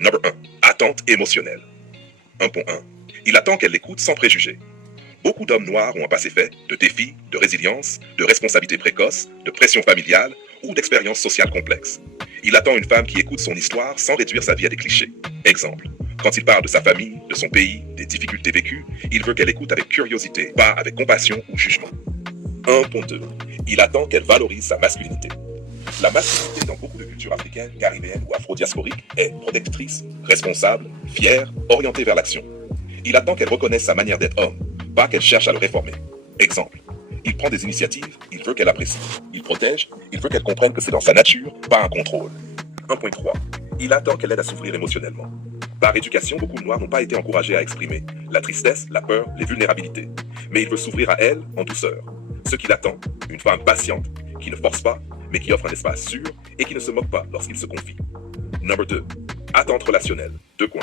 Number 1. Attente émotionnelle. 1.1. Il attend qu'elle l'écoute sans préjugés. Beaucoup d'hommes noirs ont un passé fait de défis, de résilience, de responsabilités précoces, de pression familiale ou d'expériences sociales complexes. Il attend une femme qui écoute son histoire sans réduire sa vie à des clichés. Exemple. Quand il parle de sa famille, de son pays, des difficultés vécues, il veut qu'elle écoute avec curiosité, pas avec compassion ou jugement. 1.2. Il attend qu'elle valorise sa masculinité. La masculinité dans beaucoup de cultures africaines, caribéennes ou afro-diasporiques est protectrice, responsable, fière, orientée vers l'action. Il attend qu'elle reconnaisse sa manière d'être homme, pas qu'elle cherche à le réformer. Exemple. Il prend des initiatives, il veut qu'elle apprécie. Il protège, il veut qu'elle comprenne que c'est dans sa nature, pas un contrôle. 1.3. Il attend qu'elle aide à s'ouvrir émotionnellement. Par éducation, beaucoup de Noirs n'ont pas été encouragés à exprimer la tristesse, la peur, les vulnérabilités. Mais il veut s'ouvrir à elle en douceur. Ce qu'il attend, une femme patiente, qui ne force pas, mais qui offre un espace sûr et qui ne se moque pas lorsqu'il se confie. Number 2. Attente relationnelle. 2.1.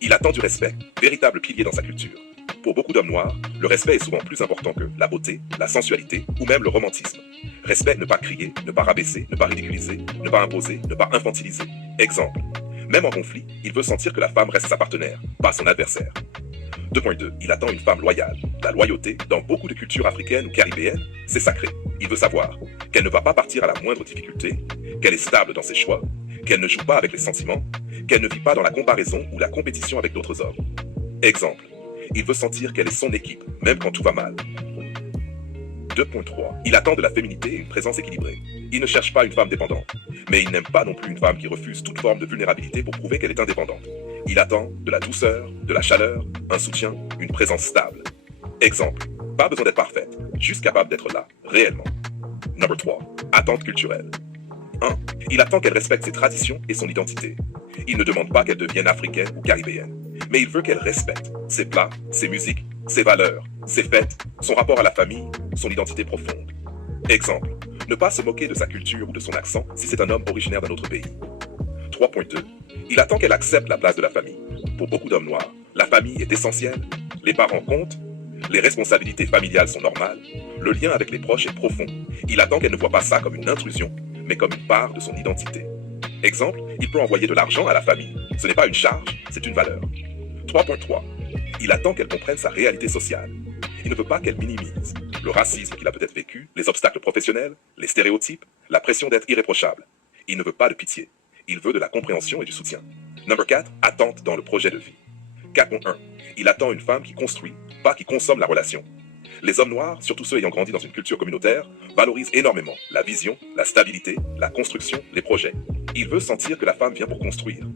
Il attend du respect, véritable pilier dans sa culture. Pour beaucoup d'hommes noirs, le respect est souvent plus important que la beauté, la sensualité ou même le romantisme. Respect, ne pas crier, ne pas rabaisser, ne pas ridiculiser, ne pas imposer, ne pas infantiliser. Exemple. Même en conflit, il veut sentir que la femme reste sa partenaire, pas son adversaire. 2.2. Il attend une femme loyale. La loyauté, dans beaucoup de cultures africaines ou caribéennes, c'est sacré. Il veut savoir qu'elle ne va pas partir à la moindre difficulté, qu'elle est stable dans ses choix, qu'elle ne joue pas avec les sentiments, qu'elle ne vit pas dans la comparaison ou la compétition avec d'autres hommes. Exemple. Il veut sentir qu'elle est son équipe, même quand tout va mal. 2.3. Il attend de la féminité et une présence équilibrée. Il ne cherche pas une femme dépendante, mais il n'aime pas non plus une femme qui refuse toute forme de vulnérabilité pour prouver qu'elle est indépendante. Il attend de la douceur, de la chaleur, un soutien, une présence stable. Exemple. Pas besoin d'être parfaite, juste capable d'être là, réellement. Number 3. Attente culturelle. 1. Il attend qu'elle respecte ses traditions et son identité. Il ne demande pas qu'elle devienne africaine ou caribéenne, mais il veut qu'elle respecte ses plats, ses musiques, ses valeurs, ses fêtes, son rapport à la famille, son identité profonde. Exemple. Ne pas se moquer de sa culture ou de son accent si c'est un homme originaire d'un autre pays. 3.2. Il attend qu'elle accepte la place de la famille. Pour beaucoup d'hommes noirs, la famille est essentielle, les parents comptent, les responsabilités familiales sont normales, le lien avec les proches est profond. Il attend qu'elle ne voit pas ça comme une intrusion, mais comme une part de son identité. Exemple, il peut envoyer de l'argent à la famille. Ce n'est pas une charge, c'est une valeur. 3.3. Il attend qu'elle comprenne sa réalité sociale. Il ne veut pas qu'elle minimise le racisme qu'il a peut-être vécu, les obstacles professionnels, les stéréotypes, la pression d'être irréprochable. Il ne veut pas de pitié. Il veut de la compréhension et du soutien. Number 4. Attente dans le projet de vie. 4.1. Il attend une femme qui construit, pas qui consomme la relation. Les hommes noirs, surtout ceux ayant grandi dans une culture communautaire, valorisent énormément la vision, la stabilité, la construction, les projets. Il veut sentir que la femme vient pour construire,